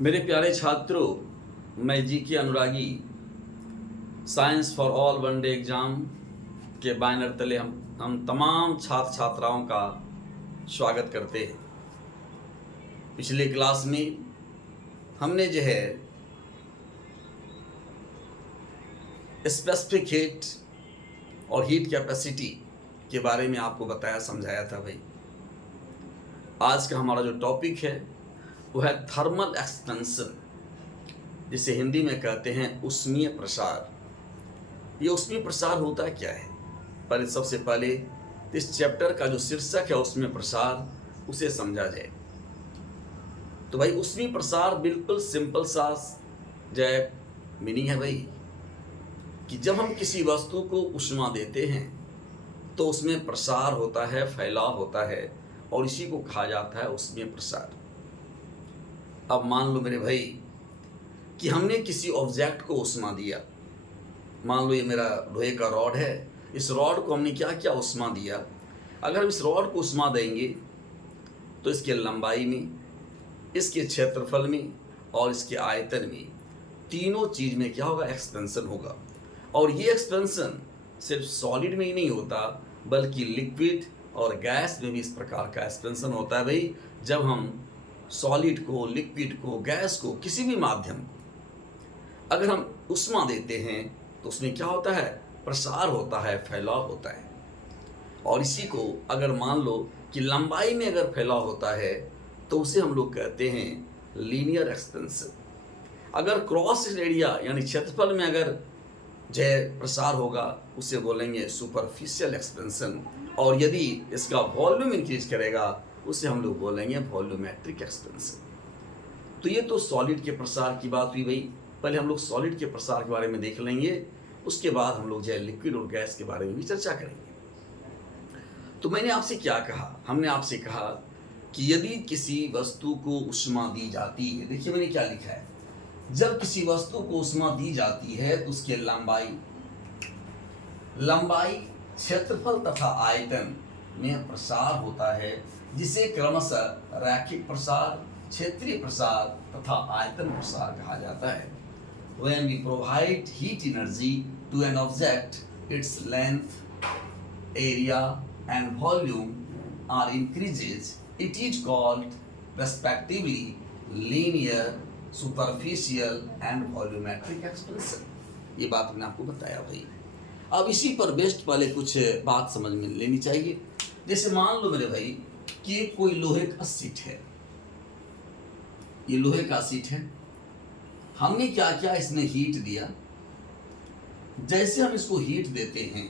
मेरे प्यारे छात्रों, मैं G K Anuragi science for all one day exam के बैनर तले हम तमाम छात्र छात्राओं का स्वागत करते हैं। पिछले क्लास में हमने जो है स्पेसिफिक हीट और हीट कैपेसिटी के बारे में आपको बताया समझाया था भाई। आज का हमारा जो टॉपिक है वो है थर्मल एक्सपेंशन, जिसे हिंदी में कहते हैं ऊष्मीय प्रसार। ये ऊष्मीय प्रसार होता क्या है? सबसे पहले इस चैप्टर का जो शीर्षक है ऊष्मीय प्रसार, उसे समझा जाए। तो भाई ऊष्मीय प्रसार बिल्कुल सिंपल सा जय मीनिंग है भाई कि जब हम किसी वस्तु को ऊष्मा देते हैं तो उसमें प्रसार होता है, फैलाव होता है, और इसी को कहा जाता है ऊष्मीय प्रसार। अब मान लो मेरे भाई कि हमने किसी ऑब्जेक्ट को ऊष्मा दिया। मान लो ये मेरा लोहे का रॉड है, इस रॉड को हमने क्या क्या ऊष्मा दिया। अगर हम इस रॉड को ऊष्मा देंगे तो इसके लंबाई में, इसके क्षेत्रफल में और इसके आयतन में, तीनों चीज़ में क्या होगा? एक्सपेंशन होगा। और ये एक्सपेंशन सिर्फ सॉलिड में ही नहीं होता बल्कि लिक्विड और गैस में भी इस प्रकार का एक्सपेंशन होता है भाई। जब हम सॉलिड को, लिक्विड को, गैस को, किसी भी माध्यम को अगर हम ऊष्मा देते हैं तो उसमें क्या होता है? प्रसार होता है, फैलाव होता है। और इसी को अगर मान लो कि लंबाई में अगर फैलाव होता है तो उसे हम लोग कहते हैं लीनियर एक्सपेंशन। अगर क्रॉस एरिया यानी क्षेत्रफल में अगर प्रसार होगा उसे बोलेंगे सुपरफिशियल एक्सपेंशन। और यदि इसका वॉल्यूम इंक्रीज करेगा उसे हम लोग बोलेंगे वॉल्यूमेट्रिक एक्सपेंशन। तो ये तो सॉलिड के प्रसार की बात हुई भाई। पहले हम लोग सॉलिड के प्रसार के बारे में देख लेंगे, उसके बाद हम लोग लिक्विड और गैस के बारे में भी चर्चा करेंगे। तो मैंने आपसे क्या कहा? हमने आपसे कहा कि यदि किसी वस्तु को ऊष्मा दी जाती है, देखिए मैंने क्या लिखा है, जब किसी वस्तु को ऊष्मा दी जाती है तो उसके लंबाई, क्षेत्रफल तथा आयतन में प्रसार होता है, जिसे क्रमशः रैखिक प्रसार, क्षेत्रीय प्रसार तथा आयतन प्रसार कहा जाता है। When we provide heat energy to an object, its length, area and volume are increases. It is called respectively linear, superficial and volumetric expansion. ये बात मैंने आपको बताया भाई। अब इसी पर बेस्ड पहले कुछ बात समझ में लेनी चाहिए। जैसे मान लो मेरे भाई कि ये कोई लोहे का सीट है, ये लोहे का सीट है, हमने क्या क्या इसमें हीट दिया। जैसे हम इसको हीट देते हैं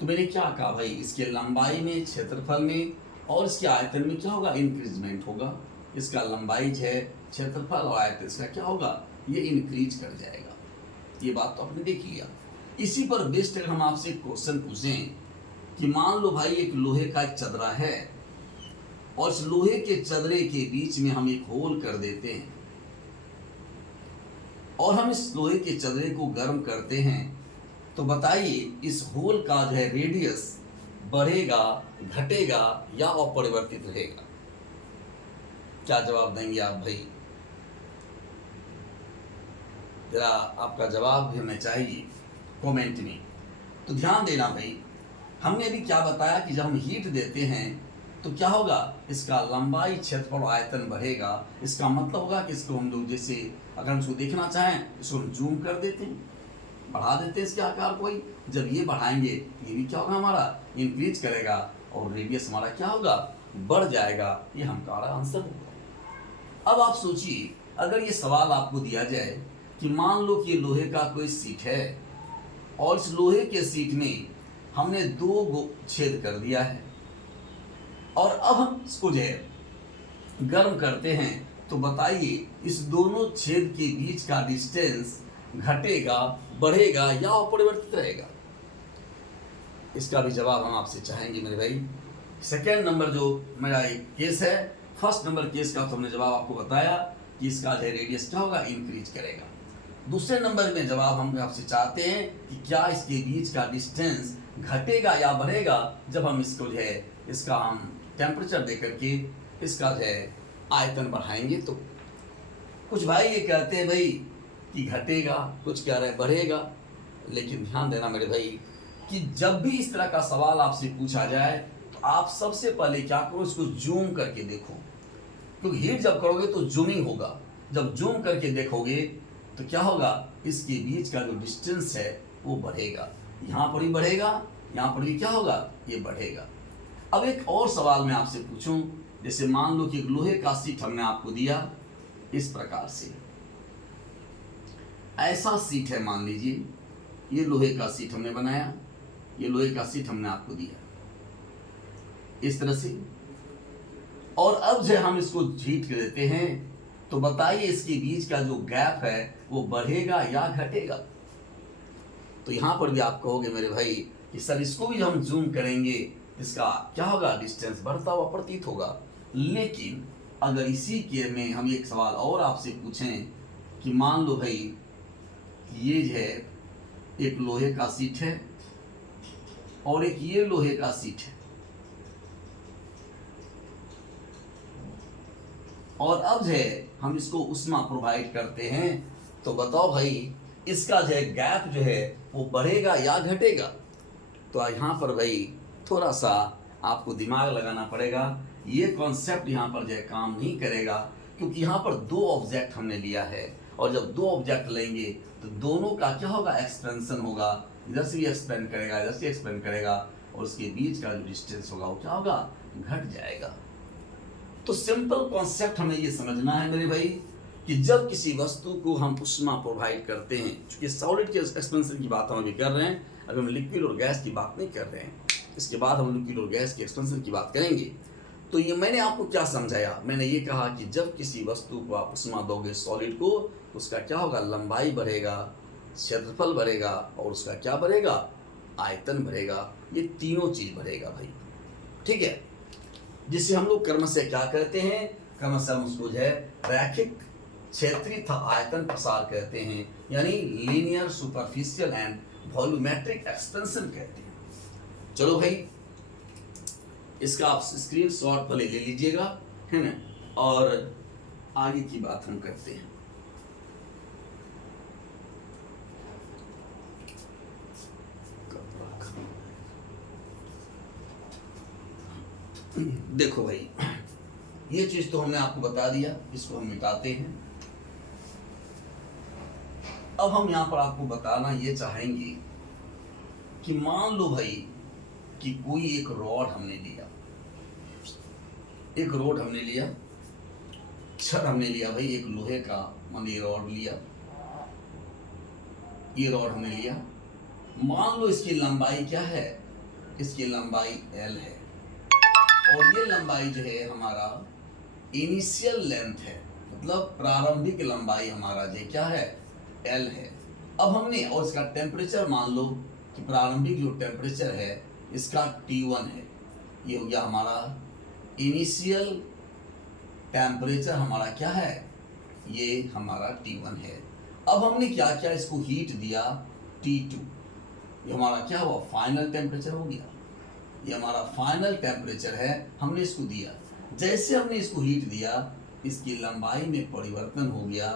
तो मैंने क्या कहा भाई, इसके लंबाई में, क्षेत्रफल में और इसके आयतन में क्या होगा? इंक्रीजमेंट होगा। इसका लंबाई क्षेत्रफल और आयतन इसका क्या होगा? ये इंक्रीज कर जाएगा। ये बात तो आपने देख लिया। इसी पर बेस्ड अगर हम आपसे क्वेश्चन पूछें कि मान लो भाई एक लोहे का एक चदरा है और इस लोहे के चदरे के बीच में हम एक होल कर देते हैं और हम इस लोहे के चदरे को गर्म करते हैं, तो बताइए इस होल का रेडियस बढ़ेगा, घटेगा या अपरिवर्तित रहेगा? क्या जवाब देंगे आप भाई? जरा आपका जवाब भी हमें चाहिए कमेंट में। तो ध्यान देना भाई, हमने अभी क्या बताया कि जब हम हीट देते हैं तो क्या होगा? इसका लंबाई, क्षेत्रफल, आयतन बढ़ेगा। इसका मतलब होगा कि इसको हम लोग जैसे अगर हम इसको देखना चाहें इसको हम जूम कर देते हैं, बढ़ा देते हैं इसके आकार को। जब ये बढ़ाएंगे ये भी क्या होगा? हमारा इंक्रीज करेगा और रेडियस हमारा क्या होगा? बढ़ जाएगा। ये हमारा आंसर होगा। अब आप सोचिए, अगर ये सवाल आपको दिया जाए कि मान लो कि ये लोहे का कोई सीट है और इस लोहे के सीट में हमने दो छेद कर दिया है और अब हम इसको गर्म करते हैं, तो बताइए इस दोनों छेद के बीच का डिस्टेंस घटेगा, बढ़ेगा या अपरिवर्तित रहेगा? इसका भी जवाब हम आपसे चाहेंगे मेरे भाई। सेकेंड नंबर जो मेरा एक केस है, फर्स्ट नंबर केस का तो हमने जवाब आपको बताया कि इसका रेडियस क्या होगा? इंक्रीज करेगा। दूसरे नंबर में जवाब हम आपसे चाहते हैं कि क्या इसके बीच का डिस्टेंस घटेगा या बढ़ेगा जब हम इसको इसका हम टेम्परेचर दे करके इसका आयतन बढ़ाएंगे। तो कुछ भाई ये कहते हैं भाई कि घटेगा, कुछ कह रहे हैं बढ़ेगा, लेकिन ध्यान देना मेरे भाई कि जब भी इस तरह का सवाल आपसे पूछा जाए तो आप सबसे पहले क्या करो, इसको जूम करके देखो, क्योंकि हीट जब करोगे तो जूमिंग होगा। जब जूम करके देखोगे तो क्या होगा, इसके बीच का जो डिस्टेंस है वो बढ़ेगा, यहाँ पर भी बढ़ेगा, यहाँ पर भी क्या होगा, ये बढ़ेगा। अब एक और सवाल मैं आपसे पूछूं, जैसे मान लो कि एक लोहे का सीट हमने आपको दिया इस प्रकार से, ऐसा सीट है, मान लीजिए ये लोहे का सीट हमने बनाया, ये लोहे का सीट हमने आपको दिया इस तरह से, और अब जो हम इसको हीट कर देते हैं तो बताइए इसके बीच का जो गैप है वो बढ़ेगा या घटेगा। तो यहां पर भी आप कहोगे मेरे भाई कि सर इसको भी हम जूम करेंगे, इसका क्या होगा, डिस्टेंस बढ़ता हुआ प्रतीत होगा। लेकिन अगर इसी के में हम एक सवाल और आपसे पूछें कि मान लो भाई ये जो है एक लोहे का सीट है और एक ये लोहे का सीट है, और अब जो है हम इसको उष्मा प्रोवाइड करते हैं, तो बताओ भाई इसका जो है गैप जो है वो बढ़ेगा या घटेगा। तो यहाँ पर भाई थोड़ा सा आपको दिमाग लगाना पड़ेगा, ये कॉन्सेप्ट यहाँ पर जो है काम नहीं करेगा, क्योंकि यहाँ पर दो ऑब्जेक्ट हमने लिया है, और जब दो ऑब्जेक्ट लेंगे तो दोनों का क्या होगा, एक्सपेंशन होगा, इधर से भी एक्सपेंड करेगा, इधर से एक्सपेंड करेगा, और उसके बीच का जो डिस्टेंस होगा वो क्या होगा, घट जाएगा। तो सिंपल कॉन्सेप्ट हमें ये समझना है मेरे भाई कि जब किसी वस्तु को हम उष्मा प्रोवाइड करते हैं, क्योंकि सॉलिड के एक्सपेंशन की बात हम अभी कर रहे हैं, अभी हम लिक्विड और गैस की बात नहीं कर रहे हैं, इसके बाद हम लिक्विड और गैस के एक्सपेंशन की बात करेंगे। तो ये मैंने आपको क्या समझाया, मैंने ये कहा कि जब किसी वस्तु को आप उष्मा दोगे सॉलिड को, उसका क्या होगा, लंबाई बढ़ेगा, क्षेत्रफल बढ़ेगा, और उसका क्या बढ़ेगा, आयतन बढ़ेगा, ये तीनों चीज बढ़ेगा भाई, ठीक है। जिसे हम लोग क्रमशः क्या कहते हैं, क्रमशः हम उसको जो है रैखिक क्षेत्रीय तथा आयतन प्रसार कहते हैं, यानी linear superficial and volumetric expansion कहते हैं। चलो भाई इसका आप स्क्रीन शॉट पहले ले लीजिएगा, है ना, और आगे की बात हम करते हैं। देखो भाई ये चीज तो हमने आपको बता दिया, इसको हम मिटाते हैं। अब हम यहां पर आपको बताना ये चाहेंगे कि मान लो भाई कि कोई एक रॉड हमने लिया, एक रोड हमने लिया, छड़ हमने लिया भाई, एक लोहे का मान ली रॉड लिया, ये रॉड हमने लिया, मान लो इसकी लंबाई क्या है, इसकी लंबाई L है, और ये लंबाई जो है हमारा इनिशियल लेंथ है, मतलब प्रारंभिक लंबाई हमारा जो क्या है, L है। अब हमने, और इसका टेम्परेचर मान लो कि प्रारंभिक जो टेम्परेचर है इसका T1 है, ये हो गया हमारा इनिशियल टेम्परेचर, हमारा क्या है, ये हमारा T1 है। अब हमने क्या किया, इसको हीट दिया T2, ये हमारा क्या हुआ, फाइनल टेम्परेचर हो गया, ये हमारा फाइनल टेम्परेचर है, हमने इसको दिया। जैसे हमने इसको हीट दिया, इसकी लंबाई में परिवर्तन हो गया,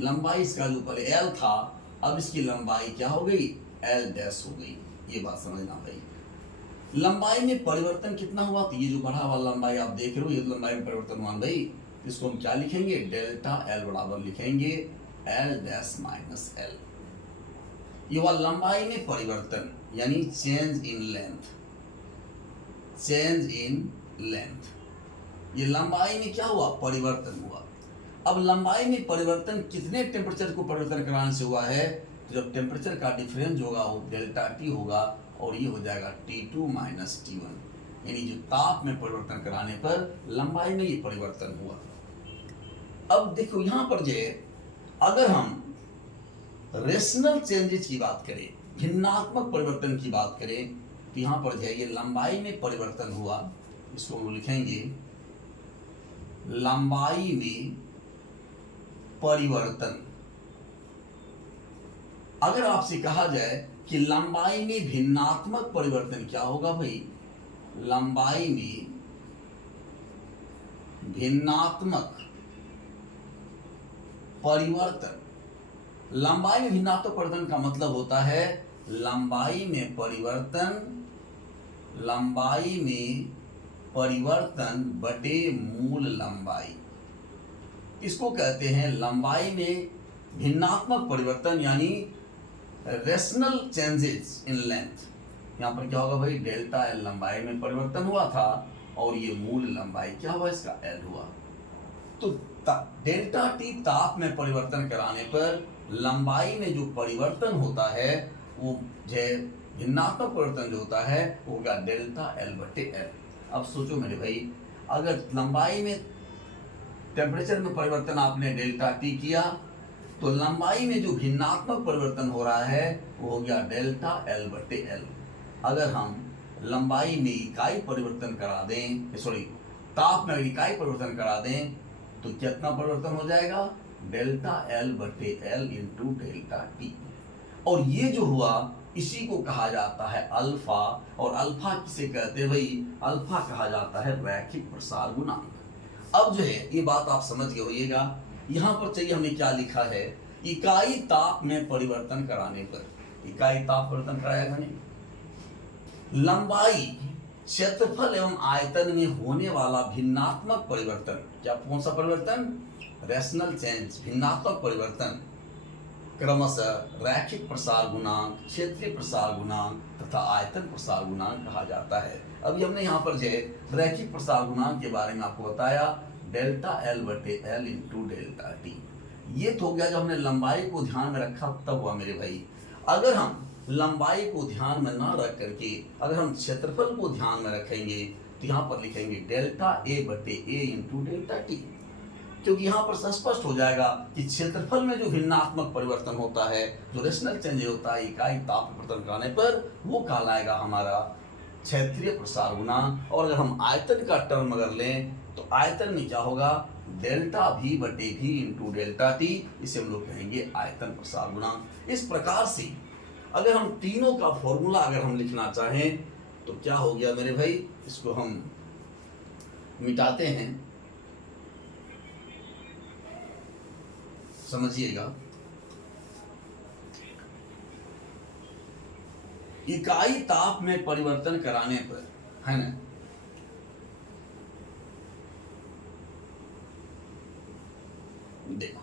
लंबाई इसका जो पहले L था, अब इसकी लंबाई क्या हो गई, L डैश हो गई। ये बात समझना भाई, लंबाई में परिवर्तन कितना हुआ, तो ये जो बढ़ा हुआ लंबाई आप देख रहे हो, ये लंबाई में परिवर्तन हुआ भाई, इसको हम क्या लिखेंगे, डेल्टा L बराबर लिखेंगे L डैश माइनस L। ये हुआ लंबाई में परिवर्तन, यानी change in length, change in length, ये लंबाई में क्या हुआ, परिवर्तन हुआ। अब लंबाई में परिवर्तन कितने टेम्परेचर को परिवर्तन कराने से हुआ है, तो जब टेम्परेचर का डिफरेंस होगा वो डेल्टा T होगा, और ये हो जाएगा T2 माइनस T1, यानी जो ताप में परिवर्तन कराने पर लंबाई में ये परिवर्तन हुआ। अब देखो यहाँ पर जो अगर हम रेशनल चेंजेस की बात करें, भिन्नात्मक परिवर्तन की बात करें, तो यहाँ पर जो ये लंबाई में परिवर्तन हुआ, इसको हम लिखेंगे लंबाई में परिवर्तन। अगर आपसे कहा जाए कि लंबाई में भिन्नात्मक परिवर्तन क्या होगा भाई, लंबाई में भिन्नात्मक परिवर्तन। लंबाई में भिन्नात्मक परिवर्तन का मतलब होता है लंबाई में परिवर्तन बटे मूल लंबाई। इसको कहते हैं लंबाई में भिन्नात्मक परिवर्तन, यानी रेशनल चेंजेस इन लेंथ। यहाँ पर क्या होगा भाई, डेल्टा एल लंबाई में परिवर्तन हुआ था और ये मूल लंबाई क्या हुआ, इसका एल हुआ। तो डेल्टा टी ताप में परिवर्तन कराने पर लंबाई में जो परिवर्तन होता है वो भिन्नात्मक परिवर्तन जो होता है वो होगा डेल्टा एल बटे एल। अब सोचो मेरे भाई, अगर लंबाई में टेम्परेचर में परिवर्तन आपने डेल्टा टी किया तो लंबाई में जो भिन्नात्मक परिवर्तन हो रहा है वो हो गया डेल्टा एल बटे एल। अगर हम लंबाई में इकाई परिवर्तन करा दें, ताप में इकाई परिवर्तन करा दें तो कितना परिवर्तन हो जाएगा, डेल्टा एल बटे एल इंटू डेल्टा टी। और ये जो हुआ इसी को कहा जाता है अल्फा। और अल्फा किसे कहते हैं भाई, अल्फा कहा जाता है रैखिक प्रसार गुणांक। अब जो है ये बात आप समझ गए होइएगा। यहाँ पर चाहिए हमें क्या लिखा है, इकाई ताप में परिवर्तन कराने पर, इकाई ताप परिवर्तन कराया मैंने, लंबाई, क्षेत्रफल एवं आयतन में होने वाला भिन्नात्मक परिवर्तन, क्या कौन सा परिवर्तन, रेशनल चेंज, भिन्नात्मक परिवर्तन क्रमशः रैखिक प्रसार गुणांक, क्षेत्रीय प्रसार गुणांक तथा आयतन प्रसार गुणांक कहा जाता है। अभी हमने यहाँ पर जो है रैखिक प्रसार गुणांक के बारे में आपको बताया, डेल्टा एल बटे एल इंटू डेल्टा टी। ये तो हो गया जब हमने लंबाई को ध्यान में रखा तब हुआ मेरे भाई। अगर हम लंबाई को ध्यान में ना रख करके अगर हम क्षेत्रफल को ध्यान में रखेंगे तो यहाँ पर लिखेंगे डेल्टा ए बटे ए इंटू डेल्टा टी, क्योंकि यहाँ पर स्पष्ट हो जाएगा कि क्षेत्रफल में जो भिन्नात्मक परिवर्तन होता है, जो रेशनल चेंज होता है इकाई ताप परिवर्तन कराने पर, वो कहलाएगा हमारा क्षेत्रीय प्रसार गुणांक। और अगर हम आयतन का टर्म अगर लें तो आयतन में क्या होगा, डेल्टा भी बटे भी इंटू डेल्टा टी, इसे हम लोग कहेंगे आयतन प्रसार गुणांक। इस प्रकार से अगर हम तीनों का फॉर्मूला अगर हम लिखना चाहें तो क्या हो गया मेरे भाई, इसको हम मिटाते हैं, समझिएगा। इकाई ताप में परिवर्तन कराने पर, है ना, देखो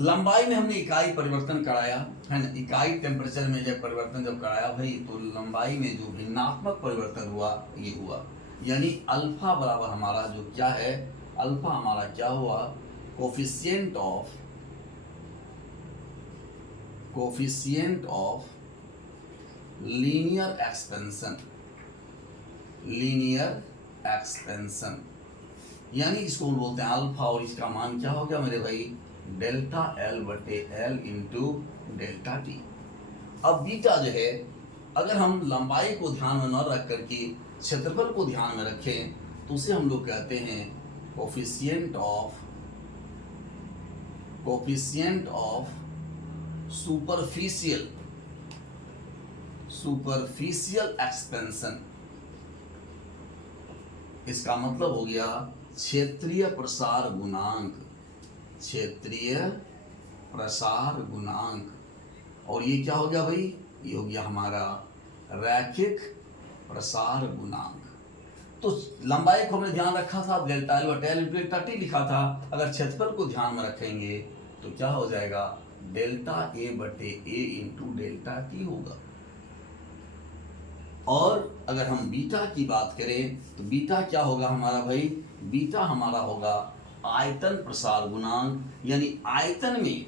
लंबाई में हमने इकाई परिवर्तन कराया, है ना, इकाई टेम्परेचर में जब परिवर्तन जब कराया भाई तो लंबाई में जो भिन्नात्मक परिवर्तन हुआ ये हुआ, यानी अल्फा बराबर हमारा जो क्या है, अल्फा हमारा क्या हुआ, कोफिशिएंट ऑफ लीनियर एक्सपेंशन, यानी इसको हम बोलते हैं अल्फा, और इसका मान क्या हो गया मेरे भाई, डेल्टा एल बटे एल इंटू डेल्टा टी। अब बीटा जो है अगर हम लंबाई को ध्यान में न रख करके क्षेत्रफल को ध्यान में रखें तो उसे हम लोग कहते हैं कोफिशिएंट ऑफ सुपरफिशियल एक्सपेंशन। इसका मतलब हो गया क्षेत्रीय प्रसार गुणांक। और ये क्या हो गया भाई, ये हो गया हमारा रैखिक प्रसार गुणांक। तो लंबाई को हमने ध्यान रखा था, डेल्टा एल बटे एल डेल्टा टी लिखा था। अगर क्षेत्रफल को ध्यान में रखेंगे तो क्या हो जाएगा, डेल्टा ए बटे ए इंटू डेल्टा टी होगा। और अगर हम बीटा की बात करें तो बीटा क्या होगा हमारा भाई, बीटा हमारा होगा आयतन प्रसार गुणांक, यानी आयतन में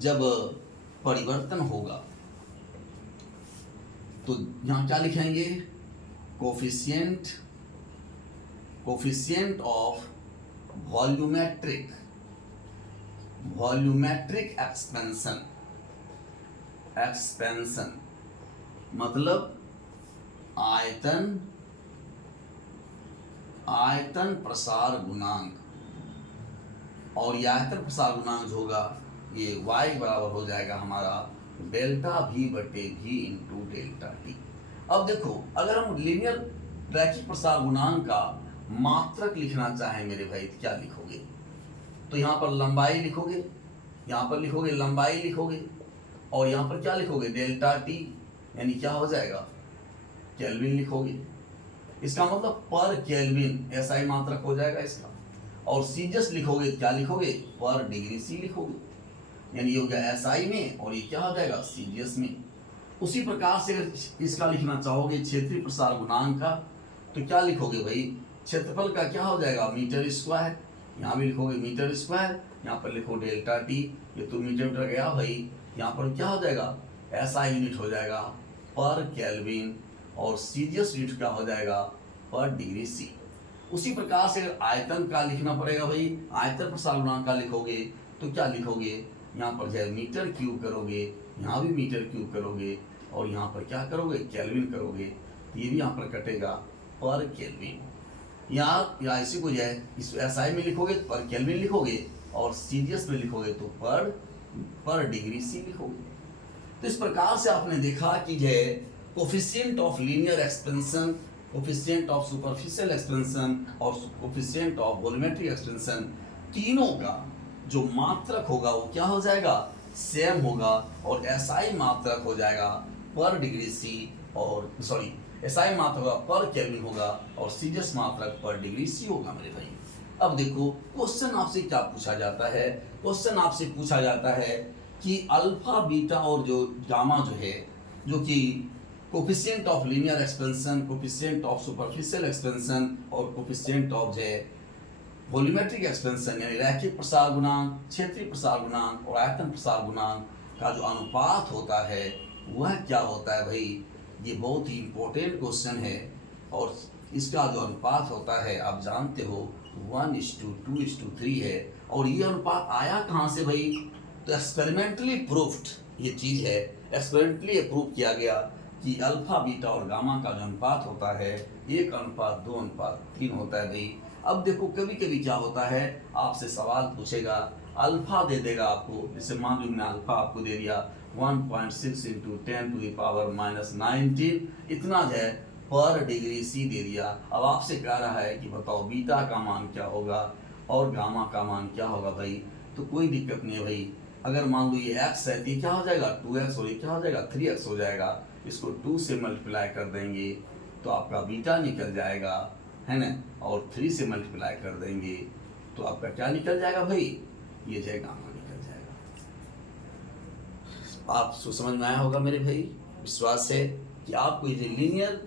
जब परिवर्तन होगा तो यहां क्या लिखेंगे, कोफिशिएंट ऑफ वॉल्यूमेट्रिक एक्सपेंशन, मतलब आयतन प्रसार गुणांक। और ये आयतन प्रसार गुणांक जो होगा ये y बराबर हो जाएगा हमारा डेल्टा v बटे v इंटू डेल्टा टी। अब देखो अगर हम लीनियर रैखिक प्रसार गुणांक का मात्रक लिखना चाहें मेरे भाई तो क्या लिखोगे, तो यहाँ पर लंबाई लिखोगे, यहाँ पर लिखोगे लंबाई लिखोगे, और यहाँ पर क्या लिखोगे डेल्टा टी, यानी क्या हो जाएगा केल्विन लिखोगे। इसका मतलब पर केल्विन एसआई मात्रक हो जाएगा इसका। और सीजियस लिखोगे क्या लिखोगे पर डिग्री सी लिखोगे, यानी ये हो गया एसआई में और ये क्या हो जाएगा सीजियस में। उसी प्रकार से अगर इसका लिखना चाहोगे क्षेत्रीय प्रसार गुणांक का, तो क्या लिखोगे भाई क्षेत्रफल का क्या हो जाएगा मीटर स्क्वायर, यहाँ भी लिखोगे मीटर स्क्वायर, यहाँ पर लिखो डेल्टा टी, ये तो मीटर गया भाई, यहाँ पर क्या हो जाएगा एसआई यूनिट हो जाएगा पर केल्विन, और सीजियस यूनिट क्या हो जाएगा पर डिग्री सी। उसी प्रकार से अगर आयतन का लिखना पड़ेगा भाई, आयतन प्रसार गुणांक का लिखोगे तो क्या लिखोगे, यहाँ पर जो है मीटर क्यूब करोगे, यहाँ भी मीटर क्यूब करोगे, और यहाँ पर क्या करोगे केल्विन करोगे, तो ये भी यहाँ पर कटेगा पर केल्विन। या इसी को जो है इस एसआई में लिखोगे पर केल्विन लिखोगे, और सीजियस में लिखोगे तो पर डिग्री सी लिखोगे। तो इस प्रकार से आपने देखा कि जो है coefficient of linear expansion, coefficient of superficial expansion और कोफिशिएंट ऑफ वॉल्यूमेट्रिक एक्सपेंशन, तीनों का जो मात्रक होगा वो क्या हो जाएगा सेम होगा, और एसआई मात्रक हो जाएगा पर डिग्री सी, और सॉरी एसआई मात्रक होगा पर केल्विन होगा, और सीजियस मात्रक पर डिग्री सी होगा मेरे भाई। अब देखो क्वेश्चन आपसे क्या पूछा जाता है, क्वेश्चन आपसे पूछा जाता है कि अल्फा बीटा और जो गामा जो है, जो कि coefficient of linear expansion, coefficient of superficial expansion और कोफिशिएंट ऑफ जो है वॉल्यूमेट्रिक एक्सपेंशन, यानी रैखिक प्रसार गुणांक, क्षेत्रीय प्रसार गुणांक और आयतन प्रसार गुणांक का जो अनुपात होता है वह क्या होता है भाई। ये बहुत ही इंपॉर्टेंट क्वेश्चन है, और इसका जो अनुपात होता है आप जानते हो 1:2:3 है। और ये अनुपात आया कहाँ से भाई, तो एक्सपेरिमेंटली प्रूफ्ड ये चीज़ है, एक्सपेरिमेंटली प्रूव किया गया कि अल्फा बीटा और गामा का जो अनुपात होता है 1:2:3 होता है भाई। अब देखो कभी कभी क्या होता है आपसे सवाल पूछेगा, अल्फा दे देगा आपको, जैसे मान लो मैंने अल्फा आपको दे दिया 1.6 × 10⁻⁹ इतना जो है पर डिग्री सी दे दिया। अब आपसे कह रहा है कि बताओ बीटा का मान क्या होगा और गामा का मान क्या होगा भाई। तो कोई दिक्कत नहीं है भाई, अगर मान लो ये x है तो ये क्या हो जाएगा 2x, और ये क्या हो जाएगा 3x हो जाएगा। इसको 2 से मल्टीप्लाई कर देंगे तो आपका बीटा निकल जाएगा, है ना, और 3 से मल्टीप्लाई कर देंगे तो आपका क्या निकल जाएगा भाई, ये जो है गामा निकल जाएगा। आपको समझ में आया होगा मेरे भाई, विश्वास है कि आपको ये लीनियर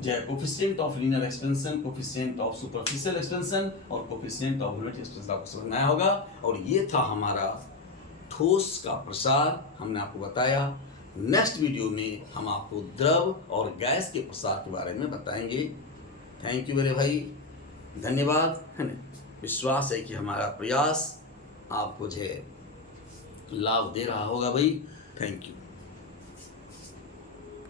जो है coefficient of linear expansion, coefficient of superficial expansion और कोफिशिएंट ऑफ वॉल्यूमेट्रिक एक्सपेंशन आपको समझ में आया होगा। और ये था हमारा ठोस का प्रसार, हमने आपको बताया। नेक्स्ट वीडियो में हम आपको द्रव और गैस के प्रसार के बारे में बताएंगे। थैंक यू मेरे भाई, धन्यवाद, है ना। विश्वास है कि हमारा प्रयास आपको जो है लाभ दे रहा होगा भाई। Thank you.